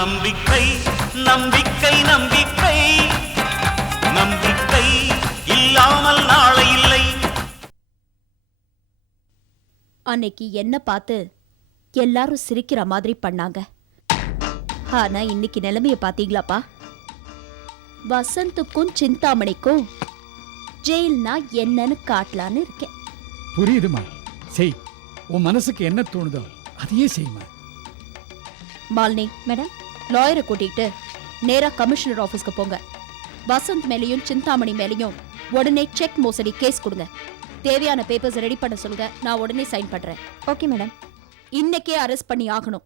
நம்பிக்கை நம்பிக்கை நம்பிக்கை நம்பிக்கை இல்லாமல் நாளை இல்லை. அன்னைக்கு என்ன பார்த்து எல்லாரும் சிரிக்கிற மாதிரி பண்ணாங்க. ஆனா இன்னைக்கு நிலைமைய பாத்தீங்களாப்பா? வசந்துக்கும் சிந்தாமணிக்கும் ஜெயில்னா என்னன்னு காட்டலான்னு இருக்கேன். புரியுதுமா, செய். உன் மனசுக்கு என்ன தோணுதோ அதையே செய்யுமா. மாலினி மேடம், லாயரை கூட்டிட்டு நேரா கமிஷனர் ஆபீஸ்க்கு போங்க. வசந்த் மேலையும் சிந்தாமணி மேலையும் உடனே செக் மோசடி கேஸ் கொடுங்க. தேவையான பேப்பர்ஸ் ரெடி பண்ண சொல்லுங்க. நான் உடனே சைன் பண்றேன். Okay madam. இன்னைக்கே அரெஸ்ட் பண்ணி ஆகணும்.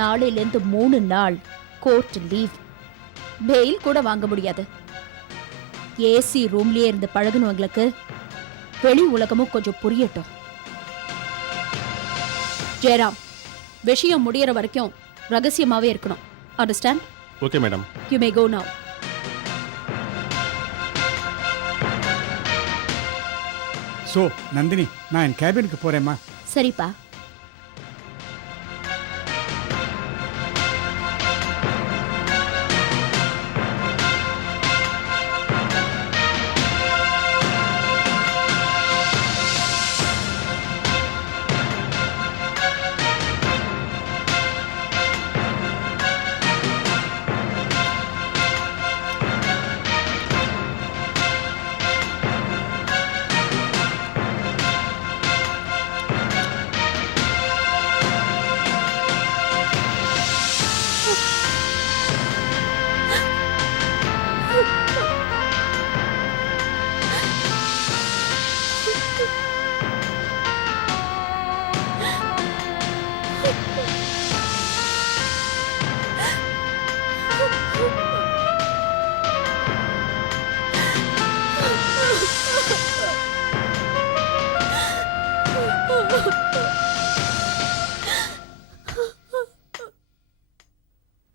நாளையிலிருந்து 3 நாள் கோர்ட் லீவ். பெயில் கூட வாங்க முடியாது. ஏசி ரூம்லயே இருந்து பழகுனவங்களுக்கு வெளி உலகமும் கொஞ்சம் புரியட்டும். ஜெயராம், விஷயம் முடியற வரைக்கும் ரகசியமாவே இருக்கணும். Understand? Okay madam. You may go now. So Nandini, நான் என் கேபினுக்கு போறேம்மா. சரிப்பா.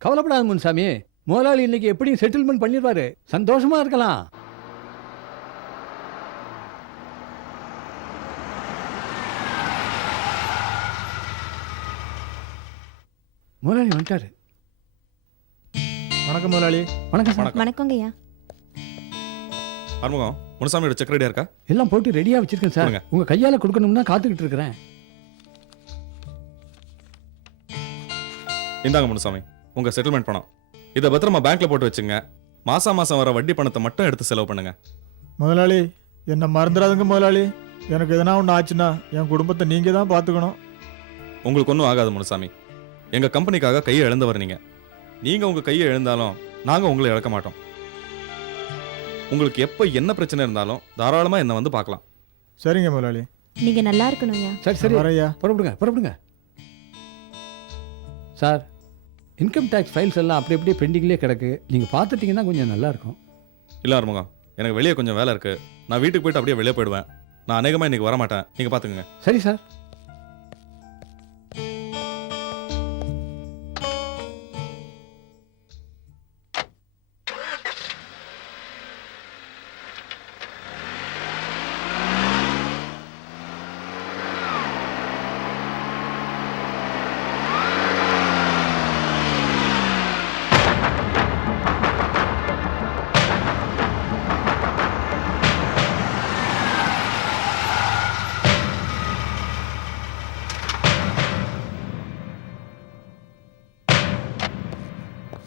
கவலைப்படாத முன்சாமி, முதலாளி இன்னைக்கு எப்படி செட்டில்மெண்ட் பண்ணிடுவாரு. சந்தோஷமா இருக்கலாம். முதலாளி வந்துட்டாரு. வணக்கம் முதலாளி. வணக்கம் சார். வணக்கங்க ஐயா. ஆறுமுகம், முனுசாமியோட செக் ரெடியா இருக்கா? எல்லாம் போட்டு ரெடியா வச்சிருக்கேன் சார். உங்க கையால கொடுக்கணும்னா காத்துக்கிட்டு இருக்கிறேன். இந்தாங்க முனுசாமி, உங்க செட்டில்மெண்ட் பணம். இதை பத்திரமா பேங்க்ல போட்டு வச்சுங்க. மாசம் வர வட்டி பணத்தை மட்டும் எடுத்து செலவு பண்ணுங்க. முதலாளி, என்ன மறந்துடாதுங்க முதலாளி. எனக்கு எதனா ஒன்று ஆச்சுன்னா என் குடும்பத்தை நீங்க தான் பார்த்துக்கணும். உங்களுக்கு ஒன்றும் ஆகாது முனுசாமி. எங்க கம்பெனிக்காக கையை இழந்தவர் நீங்க. நீங்க உங்க கையை இழந்தாலும் நாங்க உங்களை இழக்க மாட்டோம். உங்களுக்கு எப்ப என்ன பிரச்சனை இருந்தாலும் தாராளமா என்ன வந்து பார்க்கலாம். சரிங்க முதலாளி. நீங்க நல்லா இருக்கணும் ஐயா. சரி சரி, வரையா. புறப்படுங்க. சார், இன்கம் டேக்ஸ் ஃபைல்ஸ் எல்லாம் அப்படி அப்படியே பெண்டிங்லேயே கிடக்கு. நீங்கள் பார்த்துட்டீங்கன்னா கொஞ்சம் நல்லா இருக்கும். இல்லை ஆறுமுகம், எனக்கு வெளியே கொஞ்சம் வேலை இருக்கு. நான் வீட்டுக்கு போயிட்டு அப்படியே வெளியே போயிடுவேன். நான் அநேகமாக இன்னைக்கு வரமாட்டேன். நீங்கள் பார்த்துக்கங்க. சரி சார்.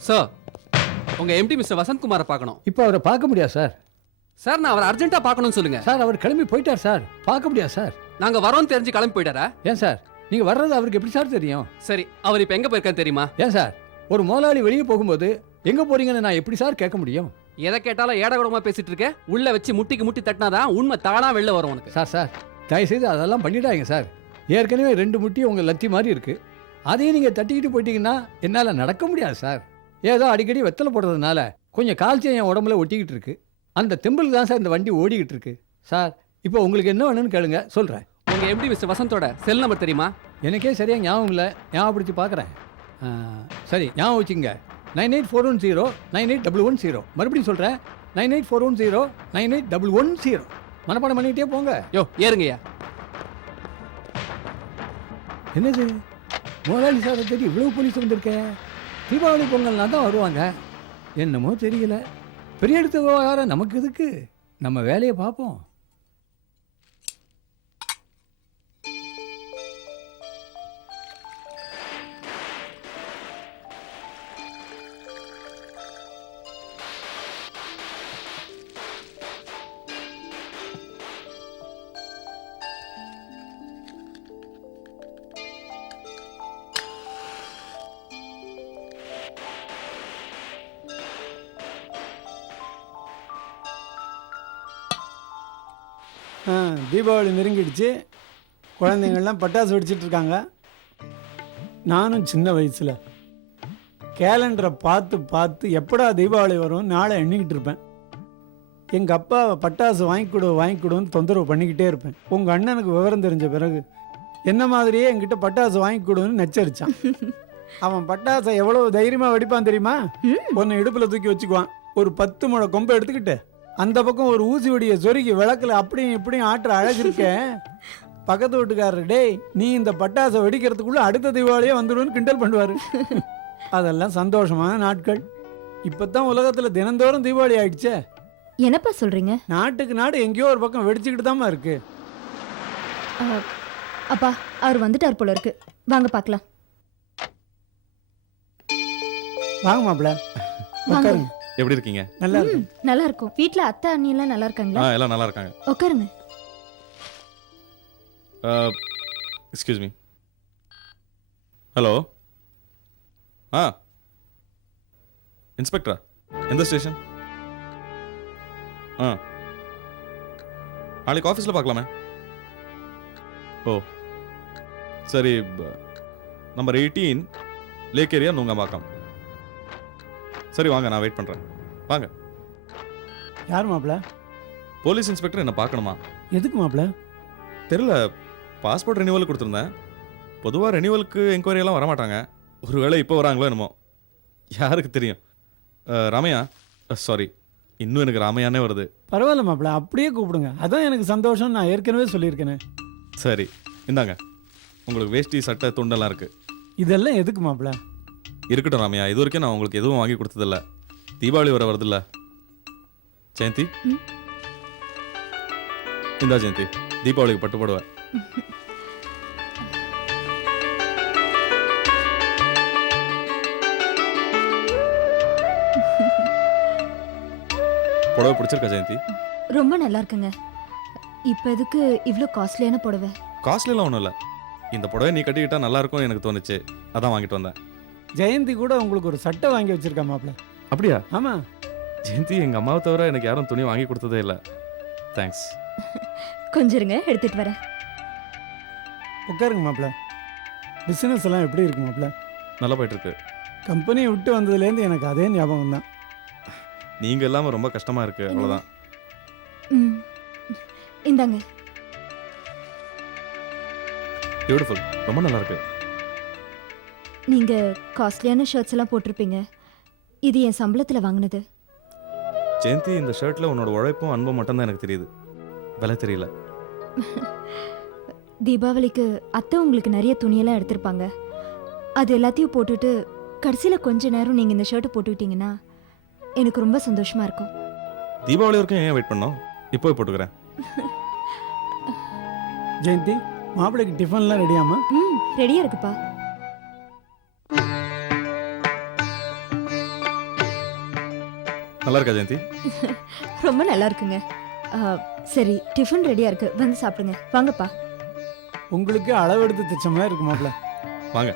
சார், உங்க எம்டி மிஸ்டர் வசந்த்குமாரை பார்க்கணும். இப்போ அவரை பார்க்க முடியாது சார். சார், நான் அவரை அர்ஜென்ட்டா பார்க்கணும்னு சொல்லுங்க. சார், அவர் கிளம்பி போயிட்டார் சார். பார்க்க முடியாது சார். நாங்க வரோம்னு தெரிஞ்சு கிளம்பி போயிட்டாரா? ஏன் சார், நீங்க வர்றது அவருக்கு எப்படி சார் தெரியும்? சரி, அவர் இப்ப எங்க போயிருக்கான்னு தெரியுமா? ஏன் சார், ஒரு முதலாளி வெளியே போகும்போது எங்க போறீங்கன்னு நான் எப்படி சார் கேட்க முடியும்? எதை கேட்டாலும் ஏடகுடமா பேசிட்டு இருக்க. உள்ள வச்சு முட்டிக்கு முட்டி தட்டினாதான் உண்மை தானா வெளில வரும் உனக்கு. சார், தயவுசெய்து அதெல்லாம் பண்ணிடாங்க சார். ஏற்கனவே 2 முட்டி உங்க லத்தி மாதிரி இருக்கு. அதையும் நீங்க தட்டிக்கிட்டு போயிட்டீங்கன்னா என்னால நடக்க முடியாது சார். ஏதோ அடிக்கடி வெத்தலை போடுறதுனால கொஞ்சம் கால்சியம் என் உடம்புல ஒட்டிக்கிட்டு இருக்கு. அந்த தெம்பலுக்கு தான் சார் இந்த வண்டி ஓடிக்கிட்டு இருக்கு. சார், இப்போ உங்களுக்கு என்ன வேணும்னு கேளுங்க, சொல்கிறேன். உங்க எம்டி மிஸ்டர் வசந்தோட செல் நம்பர் தெரியுமா? எனக்கே சரியாக ஞாபகம் இல்லை. ஞாபகப்படுத்தி பார்க்குறேன். சரி, ஞாபகம் வச்சுங்க. 9841098110. மறுபடியும் சொல்கிறேன், 9841098110. மனப்பாடம் பண்ணிகிட்டே போங்க. யோ, ஏறுங்கய்யா. என்னது, முதலாளி சாரை தேடி இவ்வளவு போலீஸ் வந்திருக்கேன். தீபாவளி பொங்கல்னா தான் வருவாங்க. என்னமோ தெரியல, பெரிய எடுத்த விவகாரம் நமக்கு எதுக்கு, நம்ம வேலையை பார்ப்போம். தீபாவளி நெருங்கிடுச்சு, குழந்தைங்கள்லாம் பட்டாசு வெடிச்சிட்டு இருக்காங்க. நானும் சின்ன வயசில் கேலண்டரை பார்த்து பார்த்து எப்படா தீபாவளி வரும் நாளை எண்ணிக்கிட்டு இருப்பேன். எங்கள் அப்பா பட்டாசு வாங்கி கொடுன்னு தொந்தரவு பண்ணிக்கிட்டே இருப்பேன். உங்கள் அண்ணனுக்கு விவரம் தெரிஞ்ச பிறகு என்ன மாதிரியே என்கிட்ட பட்டாசு வாங்கி கொடுன்னு நச்சரிச்சான். அவன் பட்டாசை எவ்வளோ தைரியமாக வெடிப்பான் தெரியுமா? ஒன்று இடுப்பில் தூக்கி வச்சுக்குவான், ஒரு 10 முழ கொம்பை எடுத்துக்கிட்டு அந்த பக்கம் ஒரு ஊசி வெடியை சொருகி விளக்கில் அப்படியும் இப்படியும் ஆற்ற அழகிருக்கேன். பக்கத்து வீட்டுக்காரர், டேய் நீ இந்த பட்டாசை வெடிக்கிறதுக்குள்ள அடுத்த தீபாவளியே வந்துடும்னு கிண்டல் பண்ணுவார். அதெல்லாம் சந்தோஷமான நாட்கள். இப்போத்தான் உலகத்தில் தினந்தோறும் தீபாவளி ஆயிடுச்சே. என்னப்பா சொல்றீங்க? நாட்டுக்கு நாடு எங்கேயோ ஒரு பக்கம் வெடிச்சுக்கிட்டு தாம்மா இருக்கு. அப்பா அவர் வந்துட்டார் போல இருக்கு, வாங்க பார்க்கலாம். வாங்க மாப்பிள்ள, உட்காருங்க. எப்படி இருக்கீங்க? நல்லா இருக்கு. நல்லா இருக்கும். வீட்ல அத்தை அண்ணி எல்லாம் நல்லா இருக்காங்களா? எல்லாம் நல்லா இருக்காங்க. உட்காருங்க. Excuse me. ஹலோ. இன்ஸ்பெக்டரா? எந்த ஸ்டேஷன்? நாளைக்கு ஆஃபீஸில் பார்க்கலாமே. ஓ சரி, நம்பர் 18 லேக் ஏரியா நுங்கம்பாக்கம். சரி வாங்க, நான் வெயிட் பண்ணுறேன். வாங்க. யார் மாப்பிள்ள? போலீஸ் இன்ஸ்பெக்டர் என்ன பார்க்கணுமா? எதுக்கு மாப்பிள்ள? தெரியல, பாஸ்போர்ட் ரெனியூவல் கொடுத்துருந்தேன். பொதுவாக ரெனியூவலுக்கு என்கொயரி எல்லாம் வரமாட்டாங்க. ஒருவேளை இப்போ வராங்களோ என்னமோ, யாருக்கு தெரியும். ராமையா, சாரி, இன்னும் எனக்கு ராமையானே வருது. பரவாயில்ல மாப்பிள்ள, அப்படியே கூப்பிடுங்க, அதான் எனக்கு சந்தோஷம். நான் ஏற்கனவே சொல்லியிருக்கேனே. சரி இந்தாங்க, உங்களுக்கு வேஷ்டி சட்டை துண்டெல்லாம் இருக்கு. இதெல்லாம் எதுக்கு மாப்பிள்ள? இருக்கட்டும் ராமையா, இது வரைக்கும் நான் உங்களுக்கு எதுவும் வாங்கி கொடுத்ததில்ல. தீபாவளி வர வருதுல்ல. ஜெயந்தி, இந்தா ஜெயந்தி, தீபாவளிக்கு பட்டு போடுவேன். புடவை பிடிச்சிருக்கா ஜெயந்தி? ரொம்ப நல்லா இருக்குங்க. இப்போ எதுக்கு இவ்வளோ காஸ்ட்லியான புடவை? காஸ்ட்லிலாம் ஒன்றும் இல்லை, இந்த புடவை நீ கட்டிக்கிட்டா நல்லா இருக்கும்னு எனக்கு தோணுச்சு, அதான் வாங்கிட்டு வந்தேன். ஜெயந்தி கூட உங்களுக்கு ஒரு சட்டை வாங்கி வச்சிருக்கா மாப்பிள்ள. அப்படியா? ஆமா ஜெயந்தி, எங்கள் அம்மாவை தவிர எனக்கு யாரும் துணி வாங்கி கொடுத்ததே இல்லை. தேங்க்ஸ். கொஞ்சம் இருங்க, எடுத்துட்டு வரேன். உட்காருங்க மாப்பிள்ள. பிஸ்னஸ் எல்லாம் எப்படி இருக்கு மாப்பிள்ள? நல்லா போயிட்டு இருக்கு. கம்பெனியை விட்டு வந்ததுலேருந்து எனக்கு அதே ஞாபகம் தான். நீங்க இல்லாம ரொம்ப கஷ்டமா இருக்கு, அவ்வளவுதான். இந்தாங்க. பியூட்டிஃபுல், ரொம்ப நல்லா இருக்கு. நீங்க காஸ்ட்லியான ஷர்ட்ஸ் எல்லாம் போட்டிருப்பீங்க, இது என் சம்பளத்துல வாங்கினது. ஜெயந்தி, இந்த ஷர்ட்ல உன்னோட உழைப்பும் அன்பும் மட்டும் தான் எனக்கு தெரியுது, விலை தெரியல. தீபாவளிக்கு அத்தை உங்களுக்கு நிறைய துணியெல்லாம் எடுத்திருப்பாங்க, அது எல்லாத்தையும் போட்டுட்டு கடைசியில் கொஞ்ச நேரம் நீங்கள் இந்த ஷர்ட்டை போட்டுக்கிட்டீங்கன்னா எனக்கு ரொம்ப சந்தோஷமா இருக்கும். தீபாவளி வரைக்கும் ஏன் வெயிட் பண்ணோம்? இப்போ போட்டுக்கிறேன். ஜெயந்தி, மாப்பிள்ளைக்கு டிஃபன்லாம் ரெடியாமா? ரெடியா இருக்குப்பா. நல்லா இருக்கா ஜெயந்தி? ரொம்ப நல்லா இருக்குங்க. சரி, டிஃபன் ரெடியா இருக்கு, வந்து சாப்பிடுங்க. வாங்கப்பா. உங்களுக்கு அளவெடுத்து தைச்ச மாதிரி இருக்கு மாப்பிள்ள. வாங்க.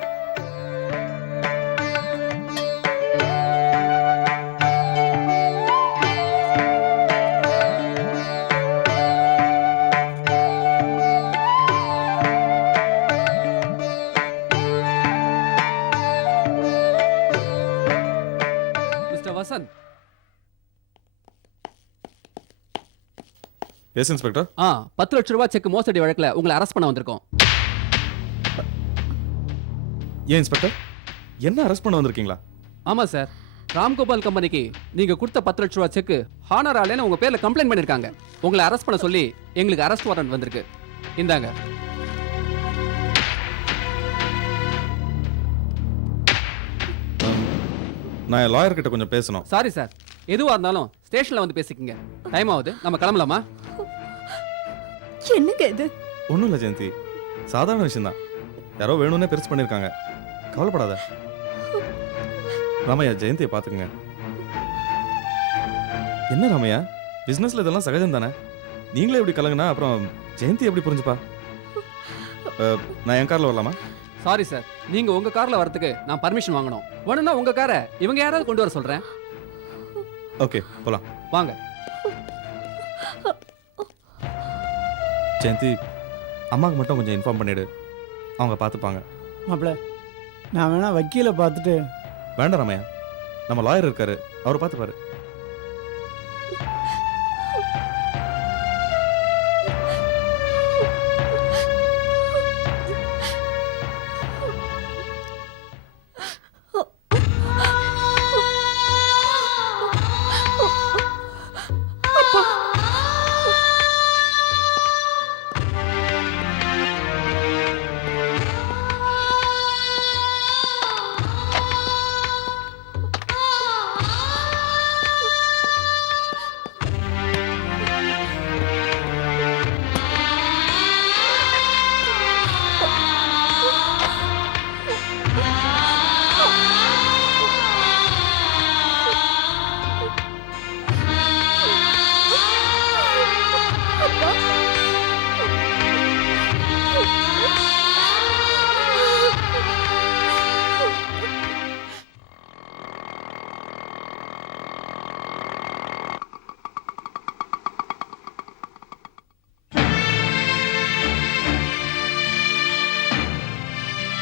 மிஸ்டர் வசந்த். S inspector. 10 லட்சம் ரூபாய் செக் மோசடி வழக்குல உங்களை அரெஸ்ட் பண்ண வந்திருக்கோம். ஏன் இன்ஸ்பெக்டர், என்ன அரெஸ்ட் பண்ண வந்திருக்கீங்களா? ஆமா சார், ராம்கோபால் கம்பெனிக்கு நீங்க கொடுத்த 10 லட்சம் ரூபாய் செக் ஹானர் ஆலேன்னு உங்க பேர்ல கம்ப்ளைண்ட் பண்ணிருக்காங்க. உங்களை அரெஸ்ட் பண்ண சொல்லி எங்களுக்கு அரெஸ்ட் வாரண்ட் வந்திருக்கு. இந்தாங்க. நான் என் லாயர் கிட்ட கொஞ்சம் பேசணும். சாரி சார், எதுவா இருந்தாலும் ஸ்டேஷன்ல வந்து பேசிக்கங்க. டைம் ஆகுது, நம்ம கிளம்பலாமா? என்னங்க இது? ஒன்றும் இல்லை ஜெயந்தி, சாதாரண விஷயம்தான். யாரோ வேணும்னே பெருசு பண்ணியிருக்காங்க, கவலைப்படாத. ராமையா, ஜெயந்தியை பார்த்துக்குங்க. என்ன ராமையா, பிஸ்னஸ்ல இதெல்லாம் சகஜம் தானே? நீங்களே எப்படி கலங்குனா அப்புறம் ஜெயந்தி எப்படி புரிஞ்சுப்பா? நான் என் காரில் வரலாமா? சாரி சார், நீங்க உங்க கார்ல வரதுக்கு நான் பர்மிஷன் வாங்கணும். வேணும்னா உங்க காரை இவங்க யாராவது கொண்டு வர சொல்றேன். ஓகே, போலாம் வாங்க. ஜெயந்தி, அம்மாவுக்கு மட்டும் கொஞ்சம் இன்ஃபார்ம் பண்ணிடு, அவங்க பார்த்துப்பாங்க. மாப்பிள்ள, நான் வேணா வக்கீலை பார்த்துட்டு. வேண்டாம் ராமையா, நம்ம லாயர் இருக்காரு, அவர் பார்த்துப்பாரு.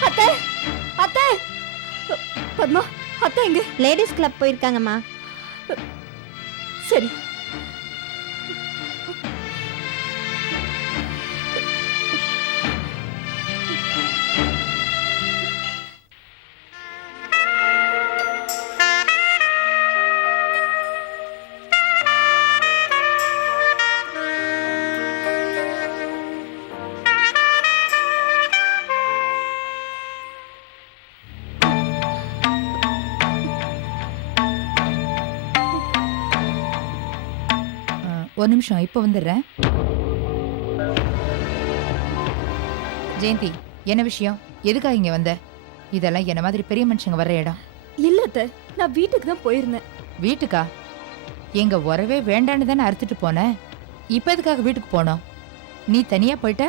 அத்தை, அத்தை, பத்மா, அத்தை எங்க? லேடிஸ் கிளப் போயிருக்காங்கம்மா. சரி. ஒரு நிமிஷம், இப்போ வந்துடுறேன். ஜெயந்தி, என்ன விஷயம்? எதுக்காக இங்க வந்த? இதெல்லாம் என்ன மாதிரி பெரிய மனுஷங்க வர்ற இடம் இல்ல அத்தை, நான் வீட்டுக்கு தான் போயிருந்தேன். வீட்டுக்கா? எங்க உறவே வேண்டான்னு தானே அறுத்துட்டு போனேன். இப்ப எதுக்காக வீட்டுக்கு போனோம்? நீ தனியா போயிட்ட,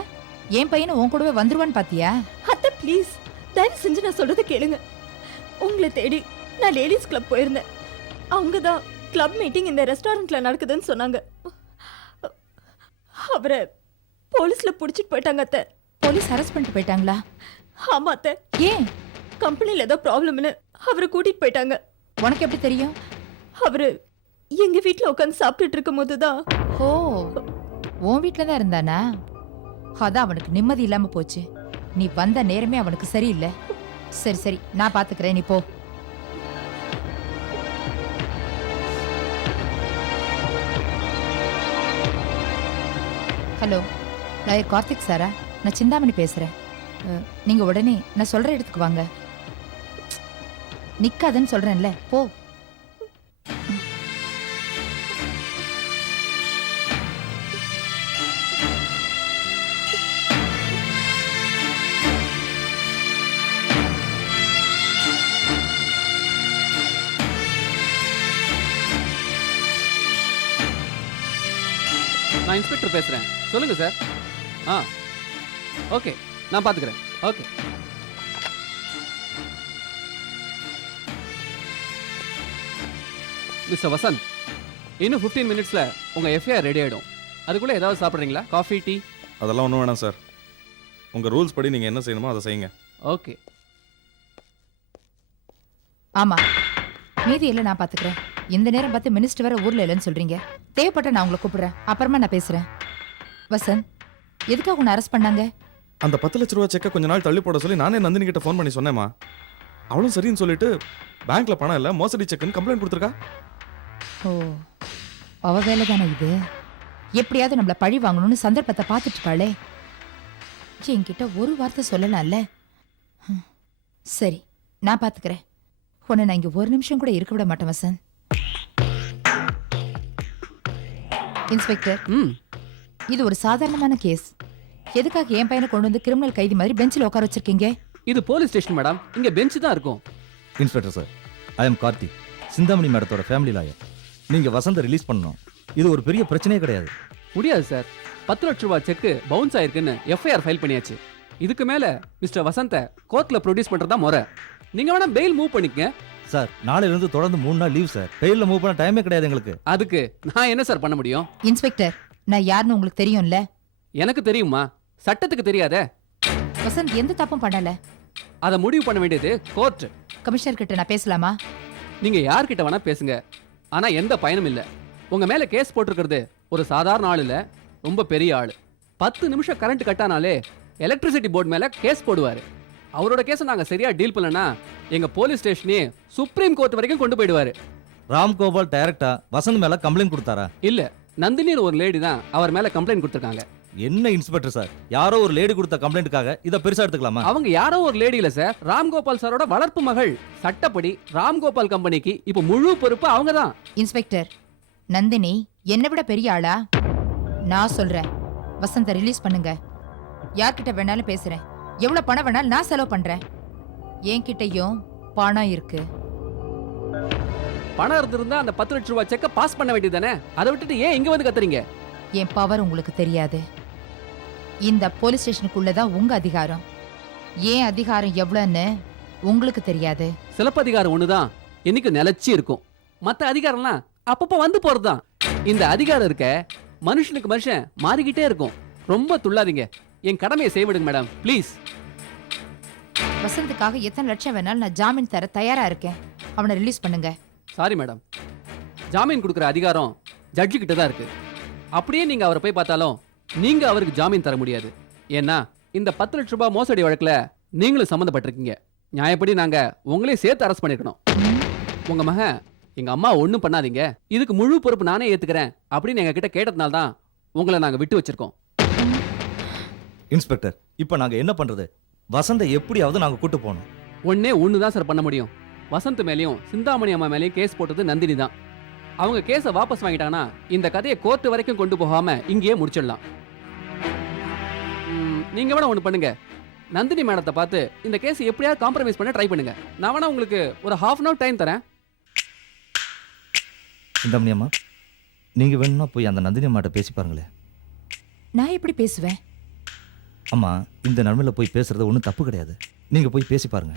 என் பையனை உன் கூடவே வந்துருவான்னு பாத்தியா? அத்தை ப்ளீஸ், தயவு செஞ்சு நான் சொல்றதை கேளுங்க. உங்களை தேடி நான் லேடிஸ் கிளப் போயிருந்தேன். அவங்க தான் கிளப் மீட்டிங் இந்த ரெஸ்டாரண்ட்ல நடக்குதுன்னு சொன்னாங்க. அவரை போலீஸ்ல புடிச்சிட்டு போயிட்டாங்க அத்தை. போலீஸ் அரெஸ்ட் பண்ணிட்டு போயிட்டாங்களா? ஆமா அத்தை. ஏன்? கம்பெனில ஏதோ ப்ராப்ளம்னு அவரை கூட்டிட்டு போயிட்டாங்க. உனக்கு எப்படி தெரியும்? அவரு எங்க வீட்ல உட்காந்து சாப்பிட்டுட்டு இருக்கும் போதுதான். ஓ, உன் வீட்டுல தான் இருந்தானா? அதான் அவனுக்கு நிம்மதி இல்லாம போச்சு. நீ வந்த நேரமே அவனுக்கு சரியில்லை. சரி சரி, நான் பாத்துக்கிறேன், நீ போ. ஹலோ, லாயர் கார்த்திக் சாரா? நான் சிந்தாமணி பேசுறேன். நீங்க உடனே நான் சொல்ற இடத்துக்கு வாங்க. நிக்காதன்னு சொல்றேன்ல, போ. நான் இன்ஸ்பெக்டர் பேசுறேன். சொல்லுங்க சார். ஓகே, நான் பாத்துக்கிறேன். ஓகே. மிஸ்டர் வசந்த், இன்னும் 15 மினிட்ஸ்ல உங்க எஃப்ஐஆர் ரெடி ஆயிடும். அதுக்குள்ள ஏதாவது சாப்பிட்றீங்களா? Coffee, tea? அதெல்லாம் ஒன்றும் வேணாம் சார். உங்கள் ரூல்ஸ் படி நீங்கள் என்ன செய்யணுமோ அதை செய்யுங்க. ஓகே. ஆமா, மீதி இல்லை நான் பாத்துக்கிறேன். இந்த நேரம் பார்த்து மினிஸ்டர் வேற ஊர்ல இல்லைன்னு சொல்றீங்க. தேவைப்பட்ட நான் உங்களை கூப்பிடுறேன், அப்புறமா நான் பேசுறேன். வசந்த், எதுக்காக உன்னை அரெஸ்ட் பண்ணாங்க? அந்த 10 லட்ச ரூபா செக்கை கொஞ்ச நாள் தள்ளி போட சொல்லி நானே நந்தினி கிட்ட ஃபோன் பண்ணி சொன்னேம்மா. அவளும் சரின்னு சொல்லிட்டு பேங்க்ல பணம் இல்லை, மோசடி செக்குன்னு கம்ப்ளைண்ட் கொடுத்துருக்கா. ஓ, அவ வேலை தானே இது. எப்படியாவது நம்மள பழி வாங்கணும்னு சந்தர்ப்பத்தை பார்த்துட்டு இருக்காளே. என்கிட்ட ஒரு வார்த்தை சொல்லலாம்ல. சரி, நான் பாத்துக்கிறேன். உன்னை நான் இங்க ஒரு நிமிஷம் கூட இருக்க விட மாட்டேன் வசந்த். இன்ஸ்பெக்டர், ம் இது ஒரு சாதாரணமான கேஸ். எதுக்காக என் பையனை கொண்டு வந்து கிரிமினல் கைதி மாதிரி பெஞ்சில் உட்கார வச்சிருக்கீங்க? இது போலீஸ் ஸ்டேஷன் மேடம், இங்க பெஞ்ச் தான் இருக்கும். Inspector sir, I am Karthi, Chintamani மேடத்தோட ஃபேமிலி லாயர். நீங்கள் வசந்த ரிலீஸ் பண்ணணும். இது ஒரு பெரிய பிரச்சனையே கிடையாது. முடியாது சார். 10 லட்ச ரூபாய் செக் பவுன்ஸ் ஆயிருக்குன்னு எஃப்ஐஆர் ஃபைல் பண்ணியாச்சு. இதுக்கு மேல மிஸ்டர் வசந்த கோர்ட்ல ப்ரொடியூஸ் பண்றதா முறை. நீங்க வேணா பெயில் மூவ் பண்ணிக்கங்க. சார், நாளையிலிருந்து தொடர்ந்து 3 நாள் லீவ் சார். பெயிலில் மூவ் பண்ண டைமே கிடையாது எங்களுக்கு. அதுக்கு நான் என்ன சார் பண்ண முடியும்? இன்ஸ்பெக்டர், நான் யாருன்னு உங்களுக்கு தெரியும்ல? எனக்கு தெரியுமா, சட்டத்துக்கு தெரியாதே. வசந்த் எந்த தப்பும் பண்ணல. அதை முடிவு பண்ண வேண்டியது கோர்ட். கமிஷனர் கிட்ட நான் பேசலாமா? நீங்க யார்கிட்ட வேணா பேசுங்க, ஆனா எந்த பயனும் இல்ல. உங்க மேல கேஸ் போட்டிருக்கிறது ஒரு சாதாரண ஆள் இல்ல, ரொம்ப பெரிய ஆளு. 10 நிமிஷம் கரண்ட் கட் ஆனாலே எலக்ட்ரிசிட்டி போர்டு மேல கேஸ் போடுவாரு. அவரோட கேஸை நாங்க சரியா டீல் பண்ணலனா எங்க போலீஸ் ஸ்டேஷனே சுப்ரீம் கோர்ட் வரைக்கும் கொண்டு போயிடுவாரு. ராம்கோபால் டைரக்டா வசந்த் மேல கம்ப்ளைண்ட் கொடுத்தாரா? இல்ல, நந்தினின்னு ஒரு லேடி தான் அவர் மேல கம்ப்ளைண்ட் கொடுத்திருக்காங்க. என்ன இன்ஸ்பெக்டர் சார், யாரோ ஒரு லேடி கொடுத்த கம்ப்ளைண்ட்டுக்காக இதை பெருசா எடுத்துக்கலாமா? அவங்க யாரோ ஒரு லேடி இல்ல சார், ராம்கோபால் சாரோட வளர்ப்பு மகள். சட்டப்படி ராம்கோபால் கம்பெனிக்கு இப்ப முழு பொறுப்பு அவங்க தான். இன்ஸ்பெக்டர், நந்தினி என்னை விட பெரிய ஆளா? நான் சொல்றேன், வசந்த ரிலீஸ் பண்ணுங்க. யார்கிட்ட வேணாலும் பேசுறேன். எவ்வளவு பணம் வேணாலும் நான் செலவு பண்றேன். என்கிட்டயும் பணம் இருக்கு. பணம் இருந்திருந்தா அந்த 10 லட்ச ரூபாய் செக்க பாஸ் பண்ண வேண்டியதானே? அதை விட்டுட்டு ஏன் இங்க வந்து கத்துறீங்க? என் பவர் உங்களுக்கு தெரியாது. இந்த போலீஸ் ஸ்டேஷனுக்குள்ளதான் உங்க அதிகாரம். ஏன் அதிகாரம் எவ்வளவுன்னு உங்களுக்கு தெரியாது. சிலப்பதிகாரம் ஒண்ணுதான் என்னைக்கு நிலைச்சி இருக்கும். மத்த அதிகாரம்லாம் அப்பப்ப வந்து போறதுதான். இந்த அதிகாரம் இருக்க மனுஷனுக்கு மனுஷன் மாறிக்கிட்டே இருக்கும். ரொம்ப துள்ளாதீங்க. என் கடமையை செய்விடுங்க மேடம், ப்ளீஸ். வசந்துக்காக எத்தனை லட்சம் வேணாலும் நான் ஜாமீன் தர தயாரா இருக்கேன். அவனை ரிலீஸ் பண்ணுங்க. சாரி மேடம், ஜாமீன் கொடுக்குற அதிகாரம் ஜட்ஜு கிட்ட தான் இருக்கு. அப்படியே நீங்க அவரை போய் பார்த்தாலும் நீங்க அவருக்கு ஜாமீன் தர முடியாது. ஏன்னா இந்த 10 லட்ச ரூபாய் மோசடி வழக்குல நீங்களும் சம்மந்தப்பட்டிருக்கீங்க. நியாயப்படி நாங்க உங்களே சேர்த்து அரெஸ்ட் பண்ணிருக்கணும். உங்க மகன் எங்க அம்மா ஒண்ணும் பண்ணாதீங்க, இதுக்கு முழு பொறுப்பு நானே ஏத்துக்கிறேன் அப்படின்னு எங்க கிட்ட கேட்டதுனால தான் உங்களை நாங்க விட்டு வச்சிருக்கோம். இன்ஸ்பெக்டர், இப்போ நாங்க என்ன பண்றது? வசந்த எப்படியாவது நாங்க கூட்டு போகணும். ஒண்ணு தான் சார் பண்ண முடியும். வசந்த் மேலேயும் சிந்தாமணி அம்மா மேலேயும் கேஸ் போட்டது நந்தினி தான். அவங்க கேஸை வாபஸ் வாங்கிட்டாங்கன்னா இந்த கதையை கோர்ட் வரைக்கும் கொண்டு போகாம இங்கேயே முடிச்சிடலாம். நீங்க வேணா ஒண்ணு பண்ணுங்க, நந்தினி மேடத்தை பார்த்து இந்த கேஸ் எப்படியாவது காம்ப்ரமைஸ் பண்ண ட்ரை பண்ணுங்க. நான் வேணா உங்களுக்கு ஒரு ½ hour டைம் தரேன். சிந்தாமணி அம்மா, நீங்க வேணும்னா போய் அந்த நந்தினி அம்மாட்ட பேசி பாருங்களேன். நான் எப்படி பேசுவேன்? அம்மா, இந்த நிலைமையில போய் பேசுறது ஒன்றும் தப்பு கிடையாது. நீங்க போய் பேசி பாருங்க.